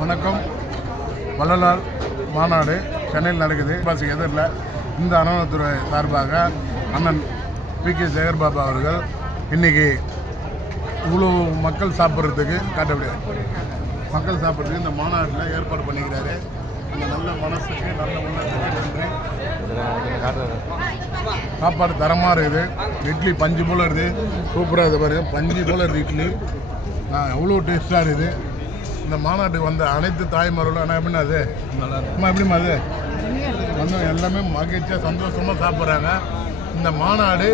வணக்கம். வள்ளலார் மாநாடு சென்னையில் நடக்குது. பஸ்ஸுக்கு எதிரில் இந்த அறநிலையத்துறை சார்பாக அண்ணன் பி.கே. சேகர்பாபு அவர்கள் இன்றைக்கி இவ்வளோ மக்கள் சாப்பிட்றதுக்கு மக்கள் சாப்பிட்றதுக்கு இந்த மாநாட்டில் ஏற்பாடு பண்ணிக்கிறாரு. இந்த நல்ல மனசுக்கு நல்ல உள்ளத்துக்கு நன்றி. சாப்பாடு தரமாக இருக்குது. இட்லி பஞ்சு போல் இருக்குது. சூப்பராக இருக்குது பாருங்க. பஞ்சு போல் இருக்குது இட்லி. எவ்வளோ டேஸ்ட்டாக இருக்குது. இந்த மாநாட்டுக்கு வந்த அனைத்து தாய்மார்களும் ஆனால் எப்படின்னா அது அம்மா எப்படிமா அது வந்து எல்லாமே மகிழ்ச்சியாக சந்தோஷமாக சாப்பிட்றாங்க. இந்த மாநாடு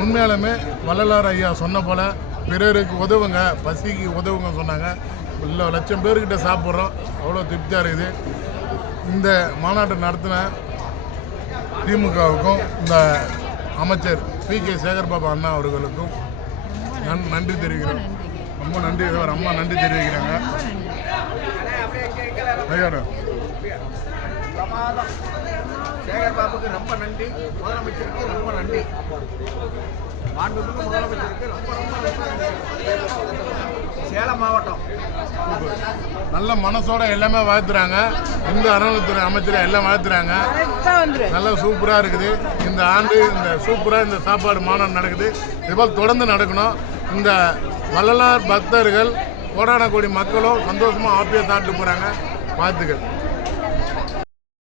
உண்மையாலுமே வள்ளலார் ஐயா சொன்ன போல் பிறருக்கு உதவுங்க, பசிக்கு உதவுங்க சொன்னாங்க. இல்லை லட்சம் பேர்கிட்ட சாப்பிட்றோம். அவ்வளோ திருப்தியாக இருக்குது. இந்த மாநாட்டை நடத்தின திமுகவுக்கும் இந்த அமைச்சர் பி.கே. சேகர்பாபு அண்ணா அவர்களுக்கும் நன்றி தெரிவிக்கிறோம். ரொம்ப நன்றி. ஒரு அம்மா நன்றி தெரிவிக்கிறாங்க. சேகர்பாபுக்கு ரொம்ப நன்றி. முதலமைச்சருக்கு ரொம்ப நன்றி. மாண்புமிகு முதலமைச்சருக்கு ரொம்ப நன்றி. சேலம் மாவட்டம் நல்ல மனசோட எல்லாமே வாழ்த்துறாங்க. இந்த அறநிலையத்துறை அமைச்சரை எல்லாம் வாழ்த்துறாங்க. நல்லா சூப்பராக இருக்குது. இந்த ஆண்டு இந்த சூப்பராக இந்த சாப்பாடு மாநாடு நடக்குது. இதுபோல் தொடர்ந்து நடக்கணும். இந்த வள்ளலார் பக்தர்கள் கோடான கோடி மக்களும் சந்தோஷமாக ஹாப்பியாக சாப்பிட்டு போகிறாங்க. வாழ்த்துக்கள்.